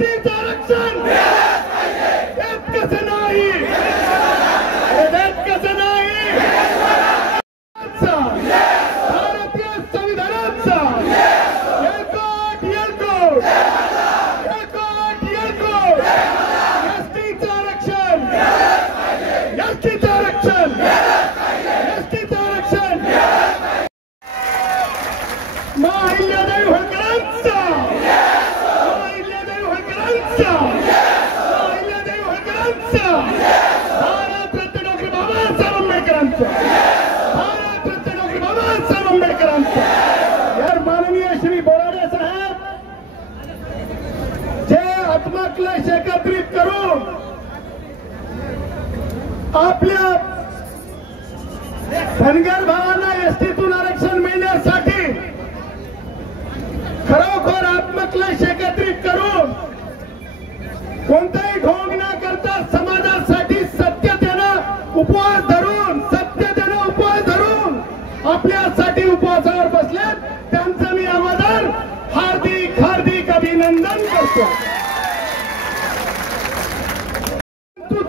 एसटीचं आरक्षण देत कसं नाही, देत कसं नाही, भारतीय संविधानाचा एलकोट एलकोट एलकोट एलकोट एसटीचं आरक्षण, एसटीचं आरक्षण, एसटीचं आरक्षण, अहिल्यादेवी होळकरांचा, अहिल्यादेवी होळकरांचा, अहिल्यादेवी होळकरांचा, भारतरत्न डॉक्टर बाबासाहेब आंबेडकरांचा, भारतरत्न डॉक्टर बाबासाहेब आंबेडकरांचा. यार माननीय श्री बोराडे साहेब जे आत्मक्लेश एकत्रित करून आपल्या धनगर भावांना एसटीतून आरक्षण मिळण्यासाठी खरोखर आत्मक्लेश एकत्रित करून कोणताही ढोंग न करता समाजासाठी सत्यतेनं उपवास धरून, सत्यतेनं उपवास धरून आपल्यासाठी उपवासावर बसलेत, त्यांचं मी अगोदर हार्दिक हार्दिक अभिनंदन करतो.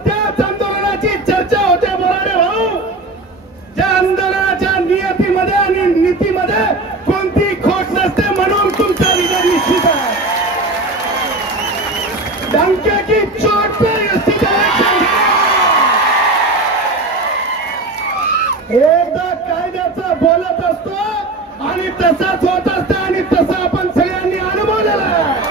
त्याच आंदोलनाची चर्चा होते बोराडे भाऊ, ज्या आंदोलनाच्या नियतीमध्ये आणि नीतीमध्ये कोणती खोट नसते, म्हणून तुमचा विजय निश्चित आहे. डंके की चोट पे एसटीचं आरक्षण, एकदा कायद्याचं बोलत असतो आणि तसाच होत असतं, आणि तसं आपण सगळ्यांनी अनुभवलेलं आहे.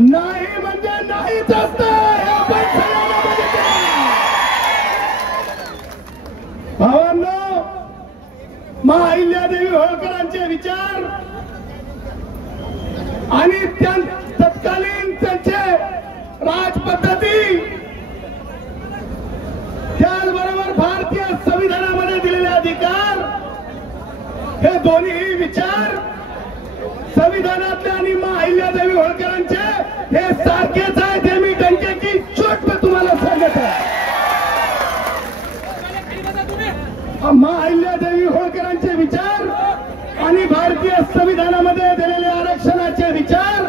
नाही म्हणजे नाहीच असतं, हे आपण सगळ्यांना बघितलं. भावांनो, अहिल्यादेवी होळकरांचे विचार आणि तत्कालीन त्यांचे राजपद्धती, त्याचबरोबर भारतीय संविधानामध्ये दिलेले अधिकार, हे दोन्ही विचार संविधानातले आणि अहिल्यादेवी होळकरांचे हे सारखेच आहे. ते मी डंकेची चोट पे तुम्हाला सांगत आहे. अहिल्यादेवी होळकरांचे विचार आणि भारतीय संविधानामध्ये दिलेले आरक्षणाचे विचार,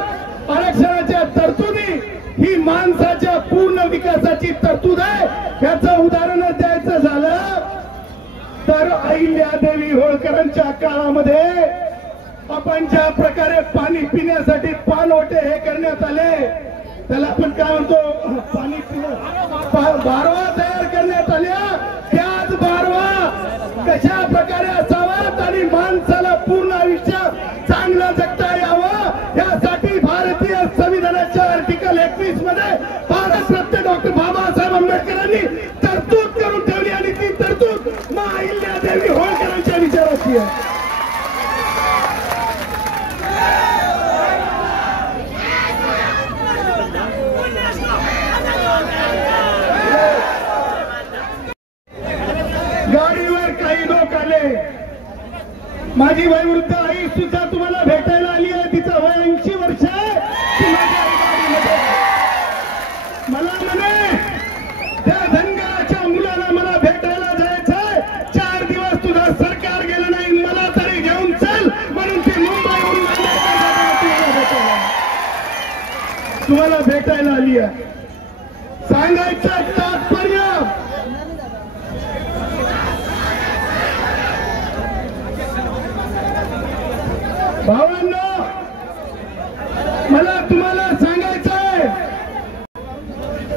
आरक्षणाच्या तरतुदी ही माणसाच्या पूर्ण विकासाची तरतूद आहे. याचं उदाहरण द्यायचं झालं तर अहिल्यादेवी होळकरांच्या काळामध्ये आपण ज्या प्रकारे पाणी पिण्यासाठी पाणवठे हे करण्यात आले, त्याला आपण काय म्हणतो, पाणी बारवा तयार करण्यात आल्या. त्याच बारवा कशा प्रकारे असावा आणि माणसाला पूर्ण आयुष्य चांगलं जगता यावं, यासाठी भारतीय संविधानाच्या आर्टिकल 21 मध्ये भारतरत्न डॉक्टर बाबासाहेब आंबेडकरांनी तरतूद करून ठेवली, आणि ती तरतूद अहिल्यादेवी होळकरांच्या विचाराची आहे. गाडीवर काही लोक आले, माझी वयोवृद्ध आई सुद्धा तुम्हाला भेटायला आली आहे, तिचं वय 80 वर्ष आहे. मला म्हणे त्या धनगराच्या मुलाला मला भेटायला जायचंय, 4 दिवस तुझं सरकार गेलं नाही, मला तरी घेऊन चल, म्हणून ती मुंबईहून तुम्हाला भेटायला आली आहे. सांगायचं तात्पर्य, भावांनो, मला तुम्हाला सांगायचंय,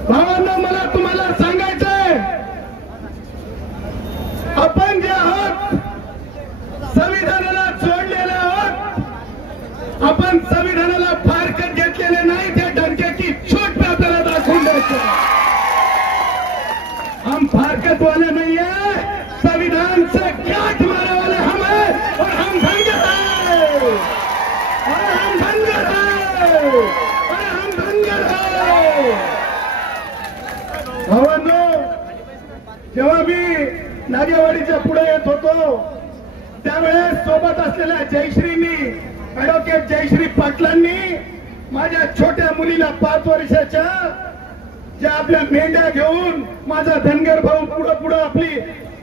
भावांनो, मला तुम्हाला सांगायचंय, आपण जे आहोत संविधानाला जोडलेले आहोत, आपण संविधानाला फारकत घेतलेले नाही. त्या डंक्याची चोट पे आपल्याला दाखवून द्यायचं. हम फारकत वाले नहीं है, संविधान से गांठ मारने वाले हम हैं, और हम धनगर हैं, और हम धनगर हैं, और हम धनगर हैं. भावांनो, जेव्हा मी नागेवाडीच्या पुढे येत होतो त्यावेळेस सोबत असलेल्या जयश्रींनी, ऍडव्होकेट जयश्री पाटलांनी माझ्या छोट्या मुलीला 5 वर्षाच्या, ज्या आपल्या मेंढ्या घेऊन माझा धनगर भाऊ पुढे पुढे आपली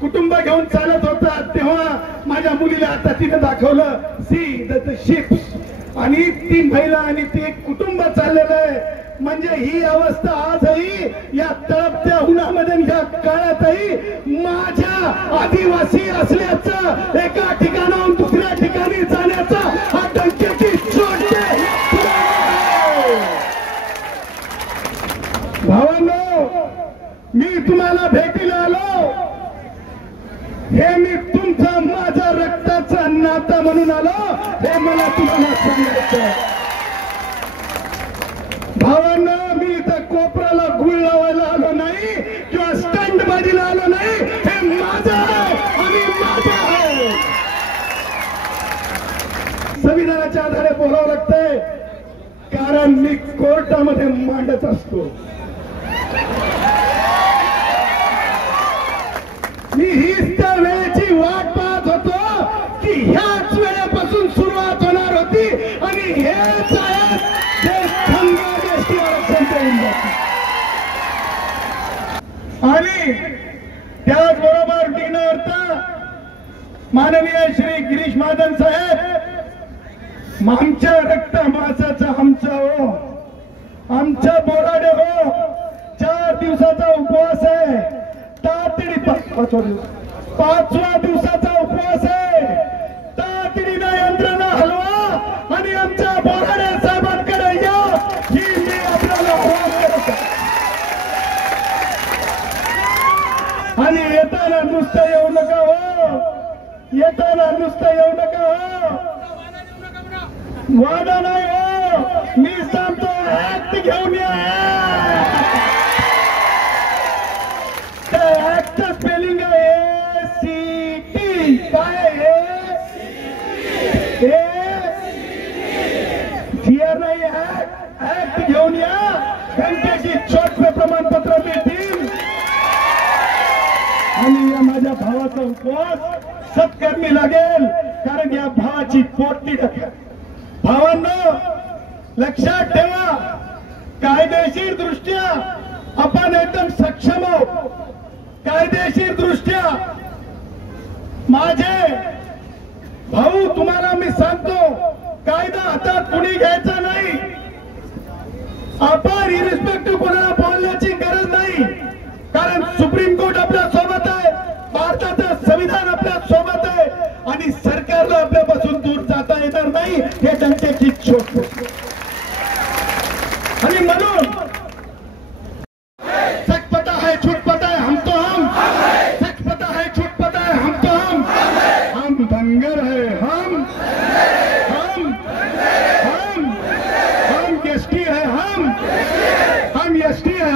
कुटुंब घेऊन चालत होता, तेव्हा माझ्या मुलीला आता तिने दाखवलं, सी द शिप्स, आणि ती महिला आणि ते एक कुटुंब चाललेलं आहे. म्हणजे ही अवस्था आजही या तळपत्या उन्हामध्ये या काळातही माझ्या आदिवासी असल्याचं एका ठिकाणाहून दुसऱ्या ठिकाणी जाण्याचा हा डंक्याची चोट भावांनो, मी तुम्हाला भेटीला आलो. हे मी तुमचा माझा रक्ताचा नाता म्हणून आलो, हे मला तुम्हाला सांगायचं. भावांनो, मी इथं कोपराला गुळ लावायला आलो नाही किंवा स्टंट बाजीला आलो नाही. हे माझं आहे आणि माझं आहे. संविधानाच्या आधारे बोलावं लागतंय, कारण मी कोर्टामध्ये मांडत असतो. मी हीच त्या वेळेची वाट पाहत होतो की ह्याच वेळेपासून सुरुवात होणार होती आणि हेच आहेत जे धनगर एसटी आरक्षण देऊन जातात. आणि त्याचबरोबर डिग्नरता माननीय श्री गिरीश महाजन साहेब, आमच्या रक्त मासाचा आमचा हो, आमच्या बोराडे हो. 4 दिवसाचा उपवास आहे. तातडी 5व्या दिवसाचा उपवास आहे. तातडीनं यंत्रणा हलवा आणि आमच्या बोराडे साहेबांकडे या, ही मी आपल्याला आवाहन करत आहे. आणि येताना नुसतं येऊ नका हो, येताना नुसतं येऊ नका हो, वादा नाही हो. मी सांगतो ऍक्ट घेऊन या. ऍक्ट स्पेलिंग आहे ACT. काय नाही, ऍक्ट घेऊन या. बँकेची छोटे प्रमाणपत्र मिळतील आणि या माझ्या भावाचा उपवास सत्कर्मी लागेल, कारण या भावाची पोटती टाका. भावांनो, लक्षात ठेवा, कायदेशीर दृष्ट्या आपण एकदम सक्षम आहोत. कायदेशीर दृष्ट्या माझे भाऊ, तुम्हाला मी सांगतो, कायदा हातात कुणी घ्यायचा नाही. आपण इरिस्पेक्टिव्ह कोणाला बोलण्याची गरज नाही, कारण सुप्रीम कोर्ट आपल्या सोबत आहे, भारताचं संविधान आपल्या सोबत आहे आणि सरकारला आपल्यापासून दूर जाता येणार नाही. हे डंक्याची चोट. आणि म्हणून सच पता है झूठ पता है, हम तो हम. सच पता है झूठ पता है, हम तो हम धनगर है. हम एसटी है. हम एसटी है.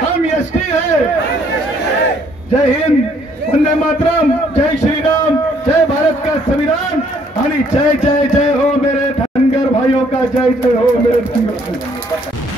हम एसटी है. जय हिंद, वंदे मातरम, जय श्री राम, जय भारत का संविधान आणि जय जय जय हो मेरे धनगर भाइयों का, जय जय हो मेरे धनगर.